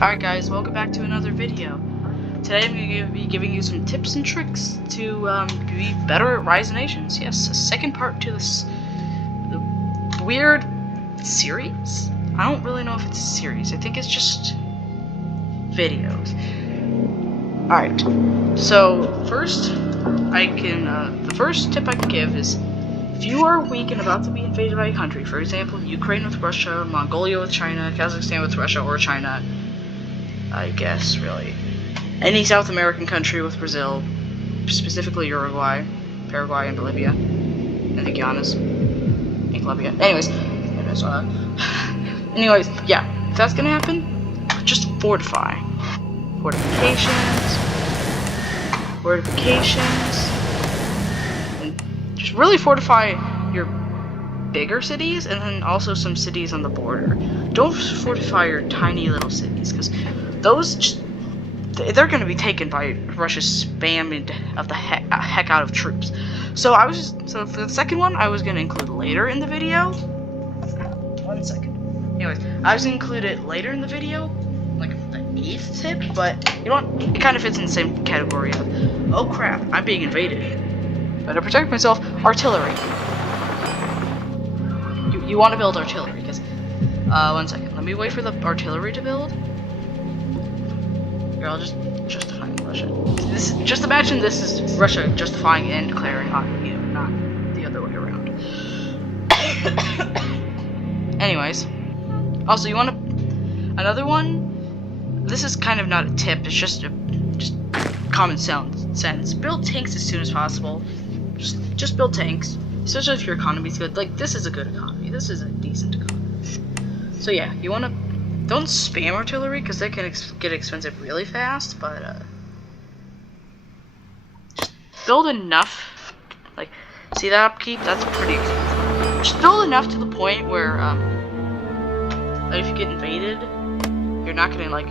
Alright guys, welcome back to another video. Today I'm going to be giving you some tips and tricks to be better at Rise of Nations. Yes, a second part to this weird series? I don't really know if it's a series. I think it's just videos. Alright, so first the first tip I can give is if you are weak and about to be invaded by a country, for example, Ukraine with Russia, Mongolia with China, Kazakhstan with Russia or China, I guess, really. Any South American country with Brazil, specifically Uruguay, Paraguay, and Bolivia, and the Guianas, and Colombia. Anyways, yeah, if that's gonna happen, just fortify. Fortifications, and just really fortify your bigger cities, and then also some cities on the border. Don't fortify your tiny little cities, because those they're going to be taken by Russia's spamming of the heck out of troops. So so for the second one, I was going to include later in the video. 1 second. Anyways, I was going to include it later in the video, like the 8th tip, but you know what? It kind of fits in the same category of, oh crap, I'm being invaded. But to protect myself, artillery. You want to build artillery, because 1 second. Let me wait for the artillery to build. Here, I'll just justify Russia. Just imagine this is Russia justifying and declaring on you, not the other way around. Anyways, also you want to another one. This is kind of not a tip. It's just common sense. Build tanks as soon as possible. Just build tanks, especially if your economy's good. Like this is a good economy. This is a decent economy. So yeah, you want to. Don't spam artillery, because they can get expensive really fast, but just build enough. Like, see that upkeep? That's pretty expensive. Just build enough to the point where, that if you get invaded, you're not gonna, like,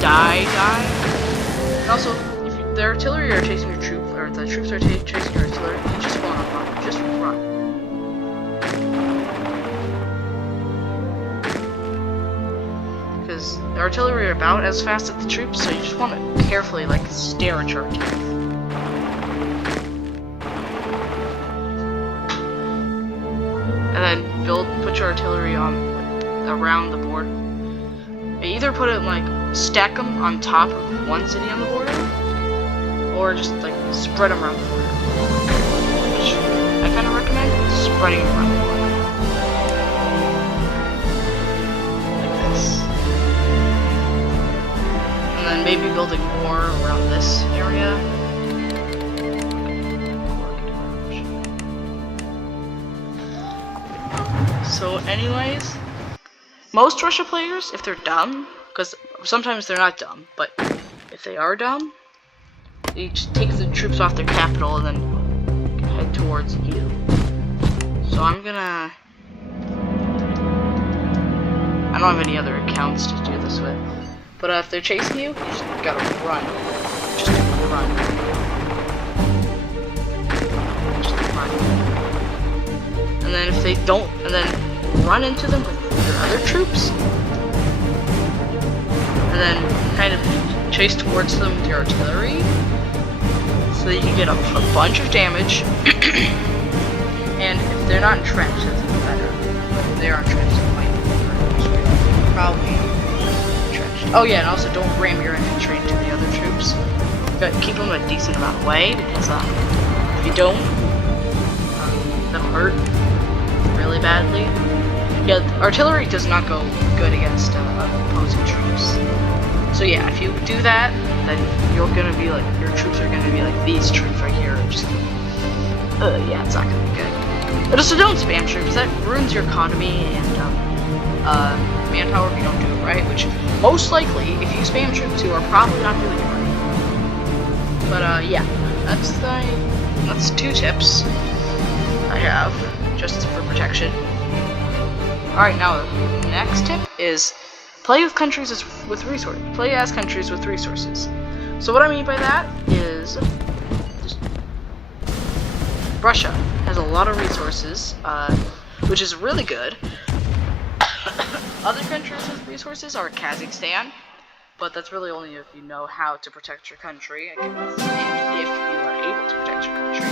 die. And also, if the artillery are chasing your troop, or the troops are chasing your artillery, you just want to run. Just run. Because the artillery are about as fast as the troops, so you just want to carefully, like, stare at your artillery. And then put your artillery on, around the border. Either put it, like, stack them on top of one city on the border, or just, like, spread them around the border. Which I kind of recommend spreading them around the border. And maybe building more around this area. So anyways, most Russia players, if they're dumb, because sometimes they're not dumb, but if they are dumb, they just take the troops off their capital and then head towards you. So I don't have any other accounts to do this with. But if they're chasing you, you just gotta run. Just run. Just run. And then if they don't, and then run into them with your other troops. And then kind of chase towards them with your artillery. So that you can get a bunch of damage. And if they're not entrenched, that's even better. But if they are entrenched, it might be probably. Oh yeah, and also don't ram your infantry into the other troops. But keep them a decent amount away, because if you don't, they'll hurt really badly. Yeah, artillery does not go good against opposing troops. So yeah, if you do that, then your troops are gonna be like these troops right here. Just, yeah, it's not gonna be good. But also don't spam troops. That ruins your economy and manpower if you don't do it right, which most likely, if you spam troops, you are probably not doing it right. But yeah, that's 2 tips I have just for protection. Alright, now the next tip is play with countries with resources. Play as countries with resources. So what I mean by that is Russia has a lot of resources, which is really good. Other countries with resources are Kazakhstan, but that's really only if you know how to protect your country, I guess, and if you are able to protect your country.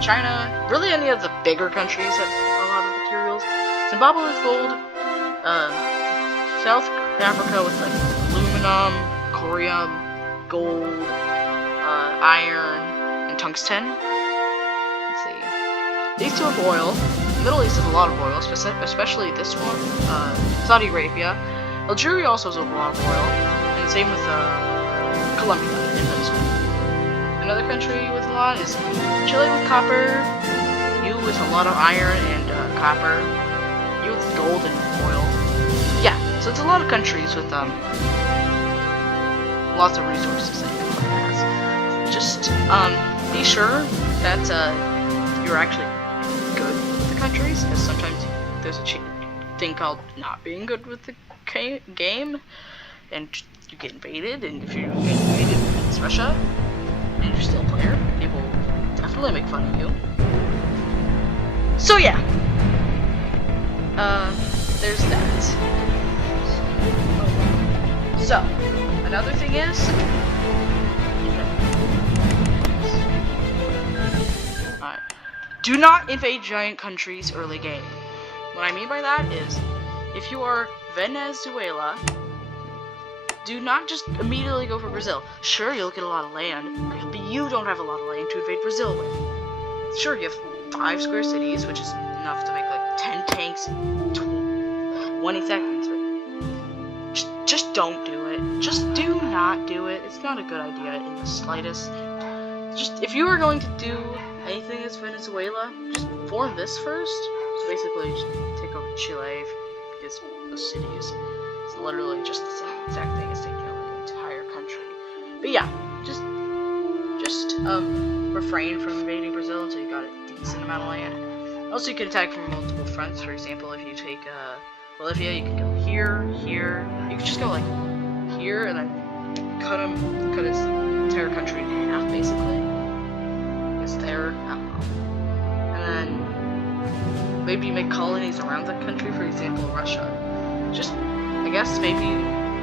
China, really any of the bigger countries have a lot of materials. Zimbabwe with gold, South Africa with like aluminum, corium, gold, iron, and tungsten. Let's see. These two have oil. The Middle East has a lot of oil, especially this one, Saudi Arabia. Algeria also has a lot of oil, and same with Colombia and Venezuela. Another country with a lot is Chile with copper, you with a lot of iron and copper, you with gold and oil. Yeah, so it's a lot of countries with lots of resources that you can play as. Just be sure that you're actually good with the countries, because sometimes there's a thing called not being good with the game, and you get invaded, and if you get invaded against Russia, and you're still a player, it will definitely make fun of you. So yeah, there's that. So, another thing is, alright, do not invade giant countries early game. What I mean by that is, if you are Venezuela, do not just immediately go for Brazil. Sure, you'll get a lot of land, but you don't have a lot of land to invade Brazil with. Sure, you have 5 square cities, which is enough to make like 10 tanks in 20 seconds, but just don't do it. Just do not do it. It's not a good idea in the slightest. Just, if you are going to do anything as Venezuela, just form this first. So basically, just take over Chile, because those cities. It's literally just the same exact thing as taking over the entire country. But yeah, just refrain from invading Brazil until you got a decent amount of land. Also, you can attack from multiple fronts. For example, if you take Bolivia, you can go here, here. You can just go like here and then cut his entire country in half, basically. It's there, I don't know. And then maybe make colonies around that country. For example, Russia. Just, I guess maybe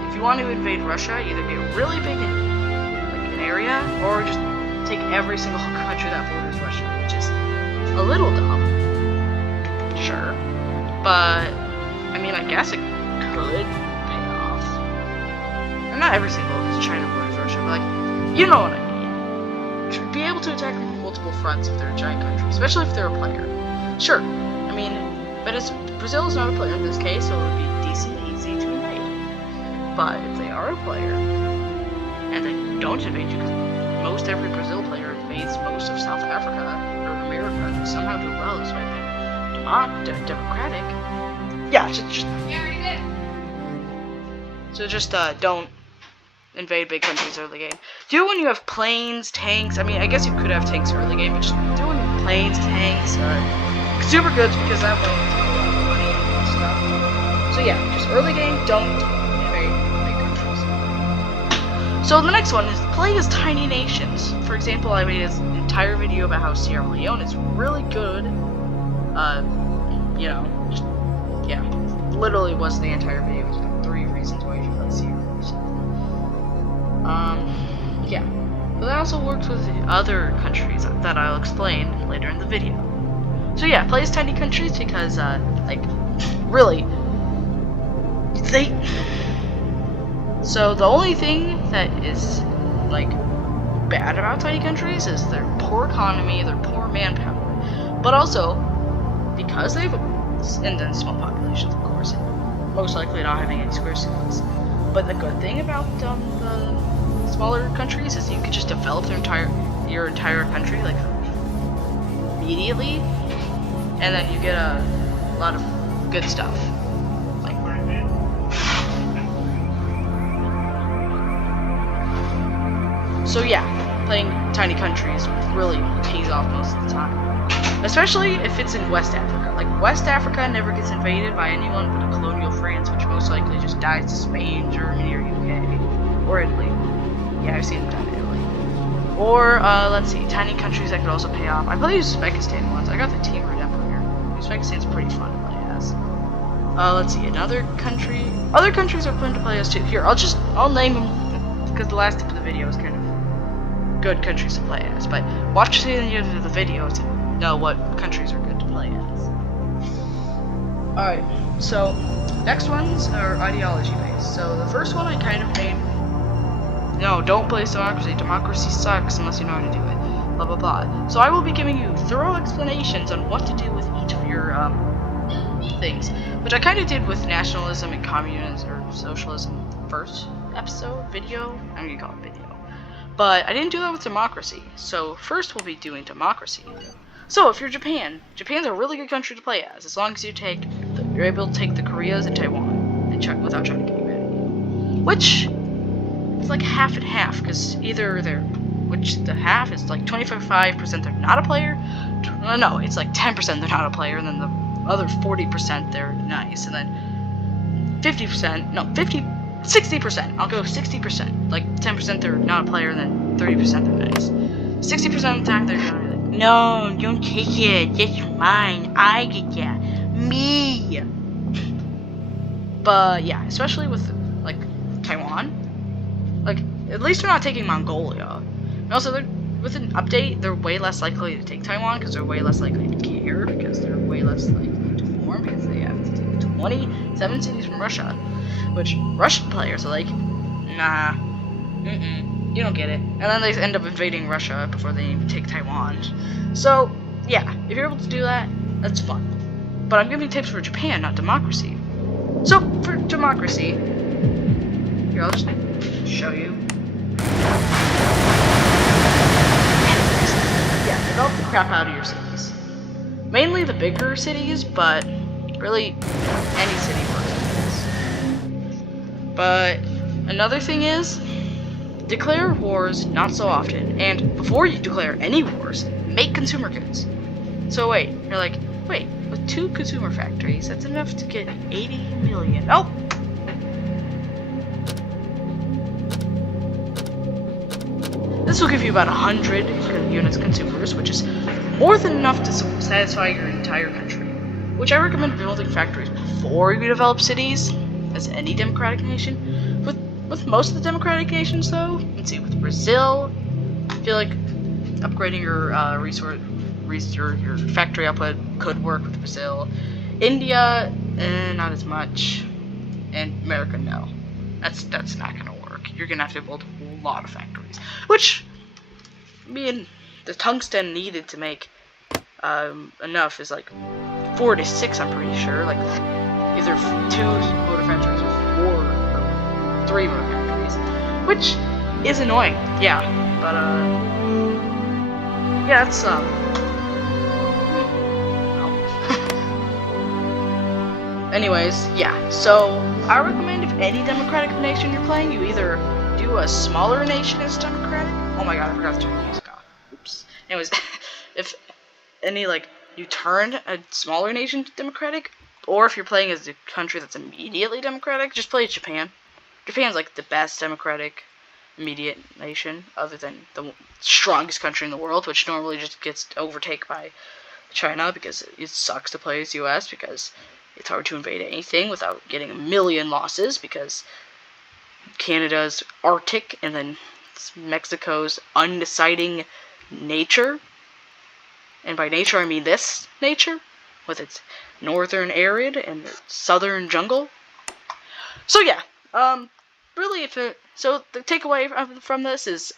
if you want to invade Russia, either get really big in like an area, or just take every single country that borders Russia, which is a little dumb. Sure, but I mean, I guess it could pay off. And not every single, because China borders Russia, but like, you know what I mean. To be able to attack from multiple fronts if they're a giant country, especially if they're a player. Sure, I mean, but Brazil is not a player in this case, so it would be decently easy to invade. But if they are a player, and they don't invade you, because most every Brazil player invades most of South Africa or America, and somehow do well, so I think democratic. Yeah, just so just don't invade big countries early game. Do it when you have planes, tanks. I mean, I guess you could have tanks early game, but just do it when planes, tanks, super good, because that way it's a lot of money and stuff. So yeah, just early game, don't invade big countries. So the next one is play as tiny nations. For example, I made this entire video about how Sierra Leone is really good. You know, just, yeah, literally was the entire video. It's got 3 reasons why you should play Sierra Leone. Yeah, but that also works with other countries that I'll explain later in the video. So yeah, play as tiny countries because, like, really, so the only thing that is, like, bad about tiny countries is their poor economy, their poor manpower, but also, because they have and then small populations, of course, and most likely not having any square cities. But the good thing about the smaller countries is you can just develop your entire country like immediately, and then you get a lot of good stuff. Like, so yeah, playing tiny countries really pays off most of the time. Especially if it's in West Africa. Like, West Africa never gets invaded by anyone but a colonial France, which most likely just dies to Spain, Germany, or UK. Or Italy. Yeah, I've seen them die to Italy. Or, let's see, tiny countries that could also pay off. I played Uzbekistan once. I got the Team Red Empire. Uzbekistan's pretty fun to play as. Let's see, another country. Other countries are fun to play as too. Here, I'll name them because the last tip of the video is kind of good countries to play as. But watch the end of the video to know what countries are good to play as. Alright, so next ones are ideology based. So the first one I kind of made. No, don't play democracy. Democracy sucks unless you know how to do it. Blah blah blah. So I will be giving you thorough explanations on what to do with each of your things, which I kind of did with nationalism and communism or socialism first episode video. I'm gonna call it video, but I didn't do that with democracy. So first we'll be doing democracy. So if you're Japan, Japan's a really good country to play as long as you're able to take the Koreas and Taiwan and without China getting in, which is like half and half because either the half is like 25% they're not a player. No, it's like 10% they're not a player, and then the other 40% they're nice, and then 60%. I'll go 60%. Like 10% they're not a player, and then 30% they're nice. 60% of the time they're gonna be like, no, don't take it. It's mine. I get that. Me. But yeah, especially with like Taiwan, like at least they're not taking Mongolia. And also, with an update, they're way less likely to take Taiwan because they're way less likely to care because they're way less likely to form because they have 27 cities from Russia, which Russian players are like, nah, you don't get it. And then they end up invading Russia before they even take Taiwan. So yeah, if you're able to do that, that's fun. But I'm giving tips for Japan, not democracy. So for democracy, here I'll just show you. Develop the crap out of your cities. Mainly the bigger cities, but really any city works with this. But another thing is, declare wars not so often, and before you declare any wars, make consumer goods. So you're like, wait, with 2 consumer factories, that's enough to get 80 million. Oh! This will give you about 100 units consumers, which is more than enough to satisfy your entire country. Which I recommend building factories before you develop cities, as any democratic nation. With most of the democratic nations, though, let's see, with Brazil, I feel like upgrading your your factory output could work with Brazil. India, not as much, and America, no, that's not gonna work. You're gonna have to build a lot of factories, which, the tungsten needed to make enough is like 4 to 6, I'm pretty sure, like either 2 motor factories or 3 motor factories, which is annoying, yeah, but yeah, it's anyways, yeah, so I recommend if any democratic nation you're playing, you either do a smaller nation as democratic. Oh my god, I forgot to turn the music off. Oops. Anyways, if you turn a smaller nation to democratic, or if you're playing as a country that's immediately democratic, just play as Japan. Japan's like the best democratic immediate nation, other than the strongest country in the world, which normally just gets overtaken by China because it sucks to play as US because it's hard to invade anything without getting a million losses because Canada's Arctic and then Mexico's undeciding nature. And by nature, I mean this nature, with its northern arid and southern jungle. So yeah, really, so the takeaway from this is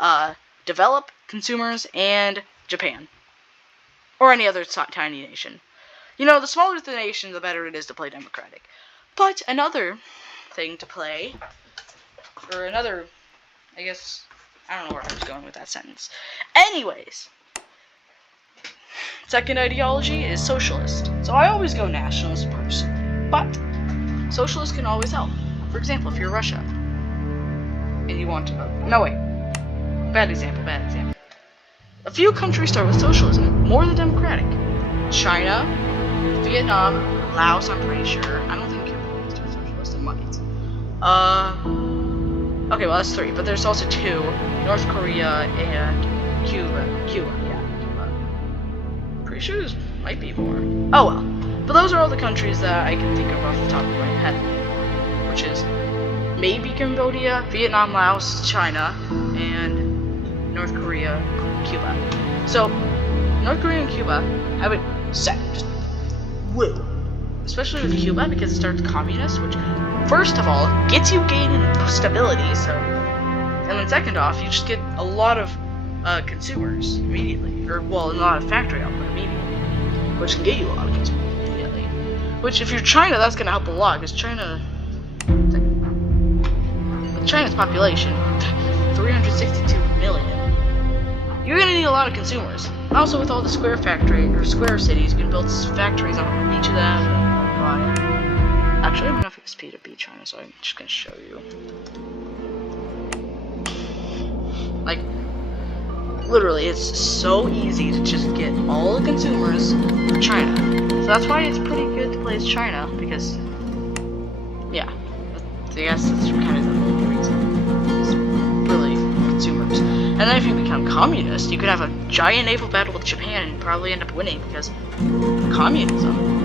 develop consumers and Japan, or any other tiny nation. The smaller the nation, the better it is to play democratic. But another thing to play, or another, I guess, I don't know where I was going with that sentence. Anyways, second ideology is socialist. So I always go nationalist personally, but socialist can always help. For example, if you're Russia, and you want to, bad example. A few countries start with socialism, more than democratic. China, Vietnam, Laos, I'm pretty sure. I don't think Cambodia starts socialist, it might. Okay, well that's 3, but there's also 2, North Korea and Cuba, yeah, Cuba. Pretty sure there might be more. Oh well. But those are all the countries that I can think of off the top of my head, which is maybe Cambodia, Vietnam, Laos, China, and North Korea, Cuba. So, North Korea and Cuba, I would set just woo. Especially with Cuba, because it starts communist, which, first of all, gets you gaining stability, so... And then second off, you just get a lot of consumers immediately. Or, well, a lot of factory output immediately. Which can get you a lot of consumers immediately. Which, if you're China, that's gonna help a lot, because China... With China's population, 362 million. You're gonna need a lot of consumers. Also, with all the square cities, you can build factories on each of them. Actually, I have enough XP to beat China, so I'm just gonna show you. Like, literally, it's so easy to just get all the consumers for China. So that's why it's pretty good to play as China, because, yeah, I guess that's kind of the main reason. It's really consumers. And then if you become communist, you could have a giant naval battle with Japan and probably end up winning, because communism.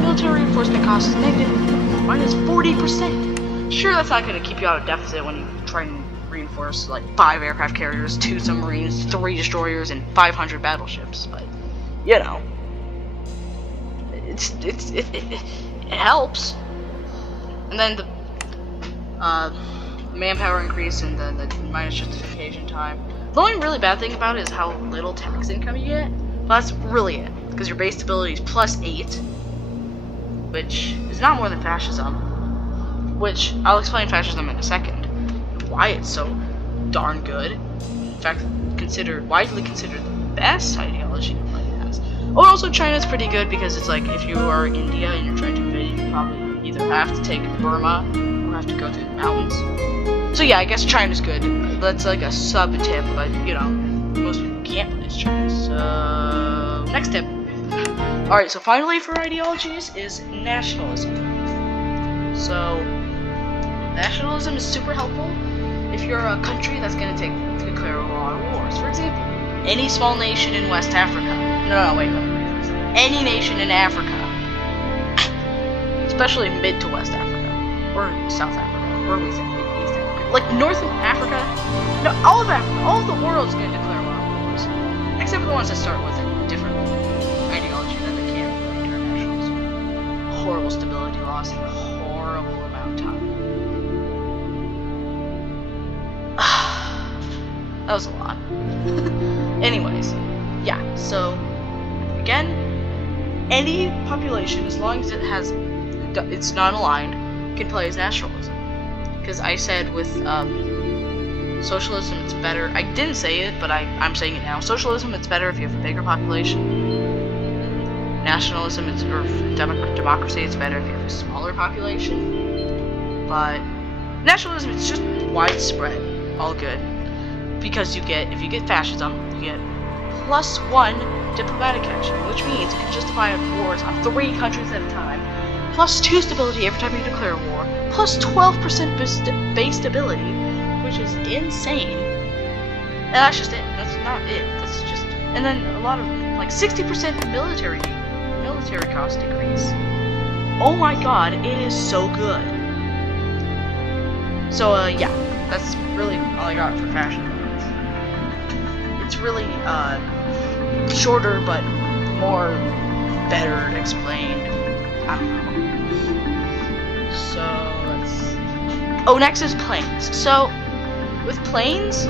Military reinforcement cost is negative minus 40%. Sure, that's not going to keep you out of deficit when you try and reinforce like 5 aircraft carriers, 2 submarines, 3 destroyers, and 500 battleships. But you know, it helps. And then the manpower increase and then the minus justification time. The only really bad thing about it is how little tax income you get. But that's really it, because your base stability is +8. Which is not more than fascism, which I'll explain fascism in a second, why it's so darn good. In fact, widely considered the best ideology anybody has. Oh, also China's pretty good because it's like if you are India and you're trying to invade, you probably either have to take Burma or have to go through the mountains. So yeah, I guess China's good. That's like a sub tip, but you know, most people can't play as China. So next tip. Alright, so finally for ideologies is nationalism. So, nationalism is super helpful if you're a country that's going to declare a lot of wars. For example, any small nation in West Africa. No, wait. Any nation in Africa. Especially mid to West Africa. Or South Africa. Or we say East Africa. Like North Africa. No, all of Africa. All of the world's going to declare a lot of wars. Except for the ones that start with a different ideology that they can't relate to nationalism. Horrible stability loss and a horrible amount of time. That was a lot. Anyways, yeah, so again, any population, as long as it's not aligned, can play as nationalism. Because I said with socialism, it's better. I didn't say it, but I'm saying it now. Socialism, it's better if you have a bigger population. Nationalism, or democracy, it's better if you have a smaller population. But nationalism, it's just widespread, all good. Because if you get fascism, you get +1 diplomatic action, which means you can justify wars on 3 countries at a time, +2 stability every time you declare a war, +12% base stability, which is insane. And that's just it. That's not it. That's just, and then a lot of like 60% military cost decrease. Oh my god, it is so good. So yeah, that's really all I got for fascism. It's really shorter but more better explained. I don't know. So next is planes. So with planes,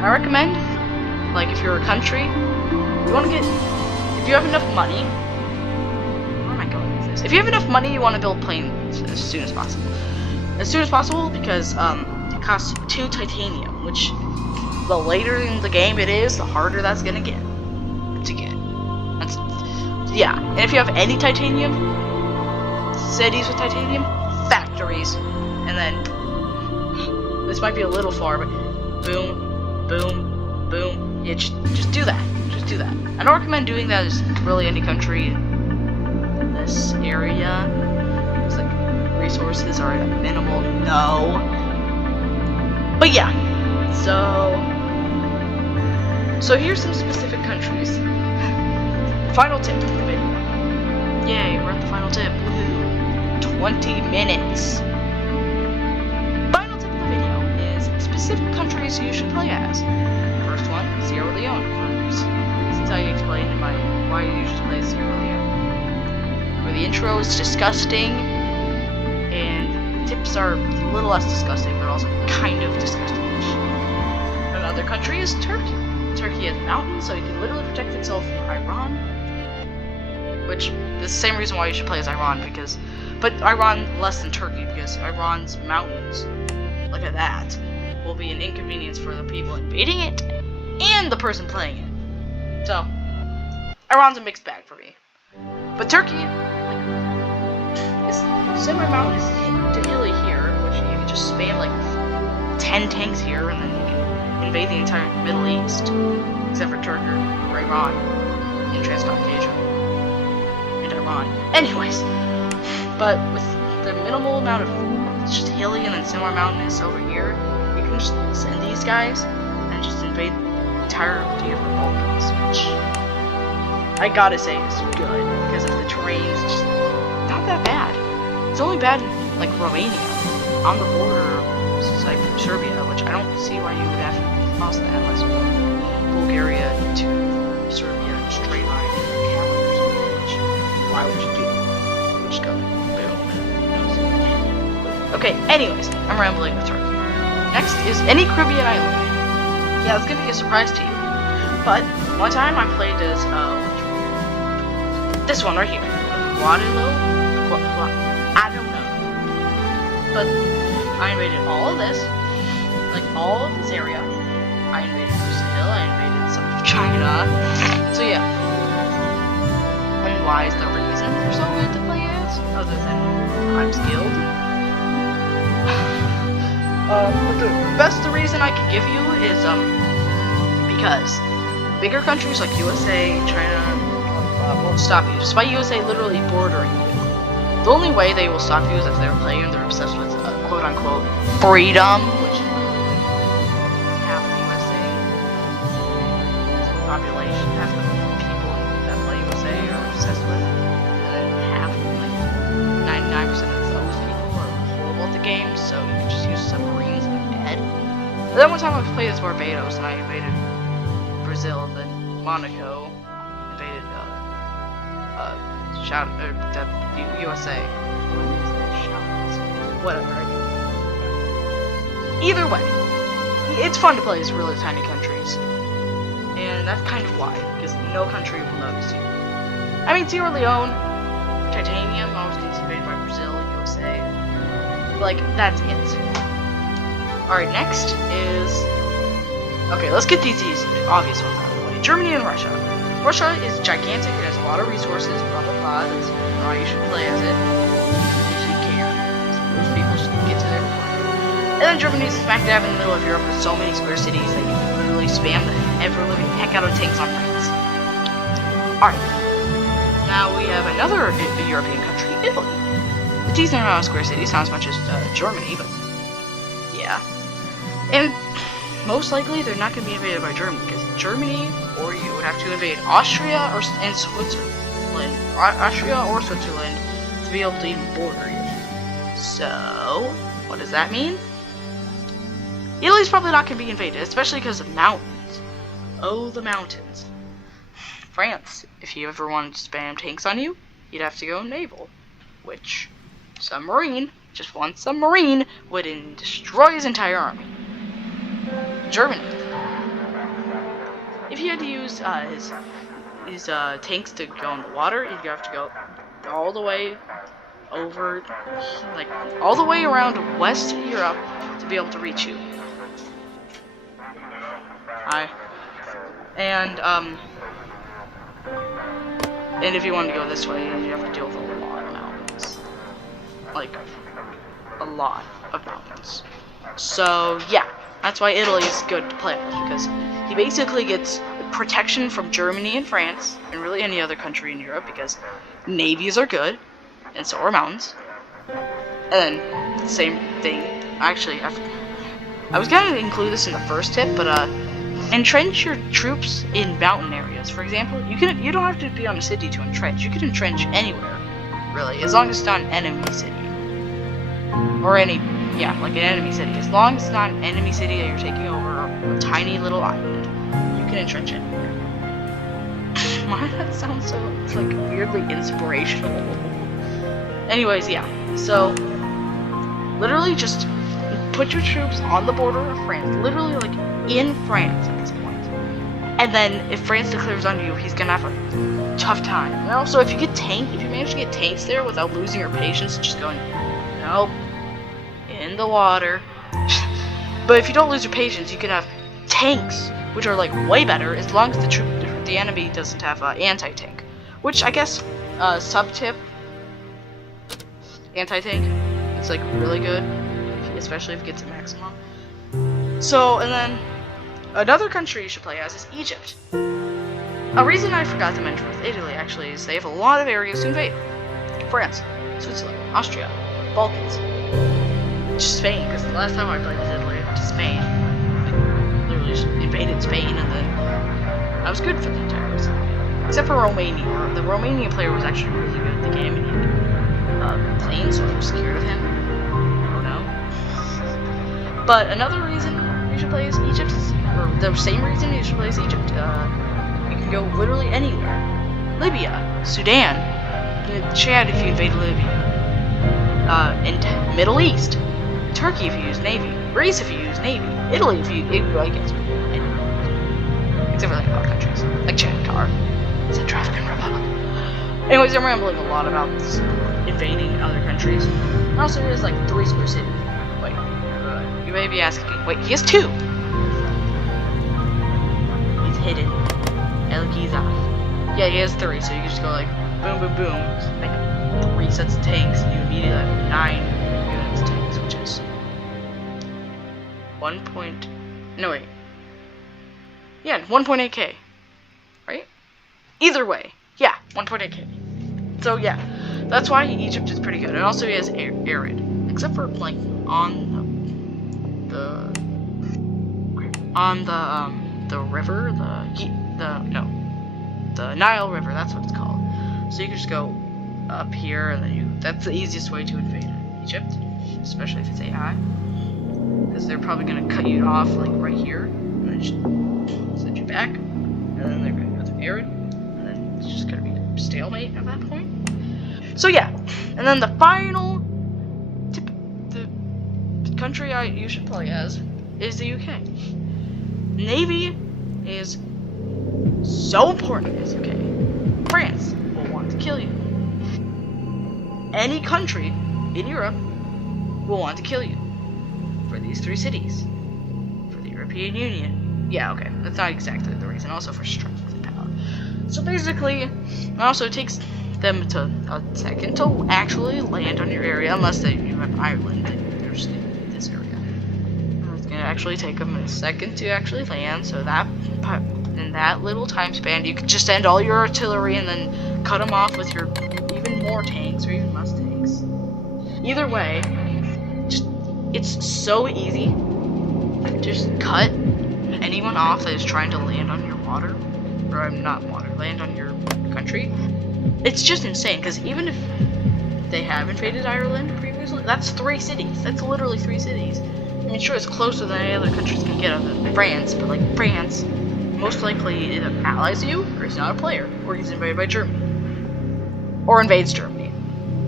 I recommend, like if you're a country, if you have enough money, where am I going with this? If you have enough money, you want to build planes as soon as possible. As soon as possible because it costs 2 titanium, which the later in the game it is, the harder that's gonna get to get. Yeah, and if you have any titanium, cities with titanium, factories, and then this might be a little far, but boom, boom, boom. Yeah, just do that. Just do that. I don't recommend doing that as really any country in this area. It's like resources are at a minimal no. But yeah, so here's some specific countries final tip of the video. Yay, we're at the final tip. Woohoo. 20 minutes. Final tip of the video is specific countries you should play as. First one, Sierra Leone. Since I explained in my why you should play Sierra Leone. Where the intro is disgusting, and tips are a little less disgusting, but also kind of disgusting. Another country is Turkey. Turkey has mountains, so you can literally protect itself from Iran. Which is the same reason why you should play as Iran, but Iran less than Turkey, because Iran's mountains, look at that, will be an inconvenience for the people invading it and the person playing it. So, Iran's a mixed bag for me. But Turkey is semi-mountainous to hilly here, which you can just spam like 10 tanks here, and then you can invade the entire Middle East, except for Turkey or Iran in Transcaucasia and Iran. Anyways, but with the minimal amount of just hilly and then semi-mountainous over here, you can just send these guys and just invade the entirety of the Balkans, which I gotta say is good, because of the terrain is just not that bad. It's only bad in, like, Romania, on the border of, like, Serbia, which I don't see why you would have to cross that unless you want Bulgaria to Serbia in a straight line camera or something, which, why would you do that? You would just go, boom. Okay, anyways, I'm rambling with Turkey. Next is any Caribbean island. Yeah, it's gonna be a surprise to you. But one time I played as this one right here, Guadeloupe. I don't know, but I invaded all of this, like all of this area. I invaded Brazil. I invaded some of China. So yeah. And why is the reason they're so good to play as, other than I'm skilled? But the reason I could give you is because bigger countries like USA, China, won't stop you, despite USA literally bordering you. The only way they will stop you is if they're playing and they're obsessed with quote-unquote freedom, which half the USA population, half the people that play USA are obsessed with, and then half, like 99% of those people are horrible at the game, so you can just use submarines and they're dead. And then one time I played as Barbados and I invaded Brazil, and then Monaco invaded the USA. Whatever. Either way, it's fun to play as really tiny countries, and that's kind of why, because no country will notice you. I mean, Sierra Leone, Titanium, always gets invaded by Brazil, USA. Like, that's it. Alright, next is... Okay, let's get these obvious ones out of the way. Germany and Russia. Russia is gigantic, it has a lot of resources, blah blah blah, that's why you should play as it, if you can. Most people should get to there before. And then Germany is smack dab in the middle of Europe with so many square cities that you can literally spam the ever-living heck out of tanks on France. Alright. Now we have another European country, Italy. A decent amount of square cities, not as much as Germany, but yeah. And most likely they're not going to be invaded by Germany, because Germany, or you would have to invade Austria and Switzerland. Austria or Switzerland to be able to even border you. So, what does that mean? Italy's probably not going to be invaded, especially because of mountains. Oh, the mountains. France, if you ever wanted to spam tanks on you, you'd have to go naval, which submarine, just one submarine, would destroy his entire army. Germany. If he had to use his tanks to go in the water, he'd have to go all the way over, like, all the way around West Europe to be able to reach you. And if you wanted to go this way, you have to deal with a lot of mountains. Like, a lot of mountains. So, yeah. That's why Italy is good to play with, because he basically gets protection from Germany and France, and really any other country in Europe, because navies are good, and so are mountains. And then, the same thing, actually, I was going to include this in the first tip, but entrench your troops in mountain areas. For example, you don't have to be on a city to entrench. You can entrench anywhere, really, as long as it's not an enemy city. Or like an enemy city. As long as it's not an enemy city that you're taking over, or a tiny little island, you can entrench anywhere. Why that sounds so like weirdly inspirational? Anyways, yeah. So literally just put your troops on the border of France, literally like in France at this point. And then if France declares on you, he's gonna have a tough time. And also, if you manage to get tanks there without losing your patience, just going, nope, in the water. But if you don't lose your patience, you can have tanks, which are like way better as long as the enemy doesn't have anti-tank. Which I guess sub-tip anti-tank, it's like really good, especially if it gets a maximum. So, and then another country you should play as is Egypt. A reason I forgot to mention with Italy actually is they have a lot of areas to invade. France, Switzerland, Austria, Balkans, Spain, because the last time I played as Italy, I went to Spain. I literally just invaded Spain, and then I was good for the entire rest of the game. Except for Romania. The Romanian player was actually really good at the game, and he had planes, so I was scared of him. Oh no. But another reason you should play as Egypt, or the same reason you should play as Egypt, you can go literally anywhere. Libya, Sudan, Chad if you invade Libya, in Middle East, Turkey if you use Navy, Greece if you use Navy, Italy if you, I guess, except for like a lot of countries, like Qatar, Central African Republic. Anyways, I'm rambling a lot about this, invading other countries. And also, there's like 3 super cities. Wait, you may be asking, wait, he has 2. He's hidden. El Giza. Yeah, he has 3, so you can just go like boom, boom, boom, like 3 sets of tanks, and you immediately have 9 units of tanks, which is 1.8k, right? Either way, yeah, 1.8k. So yeah, that's why Egypt is pretty good. And also he has arid, except for like on the river, the Nile River. That's what it's called. So you can just go up here, and then that's the easiest way to invade Egypt, especially if it's AI, because they're probably gonna cut you off like right here, and then just send you back, and then they're gonna go through arid, and then it's just gonna be a stalemate at that point. So yeah, and then the final the country you should play as is the UK. Navy is so important as UK. France will want to kill you. Any country in Europe will want to kill you for these 3 cities. For the European Union. Yeah, okay, that's not exactly the reason. Also for strength and power. So basically, it also takes them to a second to actually land on your area, unless you have Ireland and they're just in this area. It's gonna actually take them a second to actually land, so that in that little time span, you can just send all your artillery and then cut them off with your even more tanks or even less tanks. Either way, it's so easy. Just cut anyone off that is trying to land on your water, or not water, land on your country. It's just insane, because even if they have invaded Ireland previously, that's 3 cities. That's literally 3 cities. I mean, sure, it's closer than any other countries can get other than France, but like France, most likely either allies you, or he's not a player, or he's invaded by Germany, or invades Germany,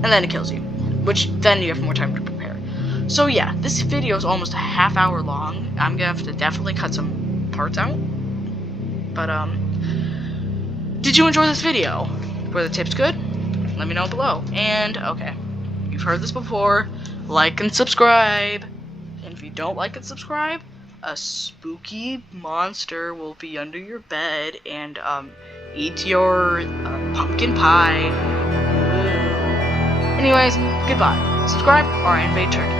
and then it kills you, which then you have more time to prepare. So yeah, this video is almost a half hour long. I'm gonna have to definitely cut some parts out, but did you enjoy this video? Were the tips good? Let me know below. And okay, you've heard this before, like and subscribe. And if you don't like and subscribe, a spooky monster will be under your bed and eat your pumpkin pie. Anyways, goodbye. Subscribe or I invade Turkey.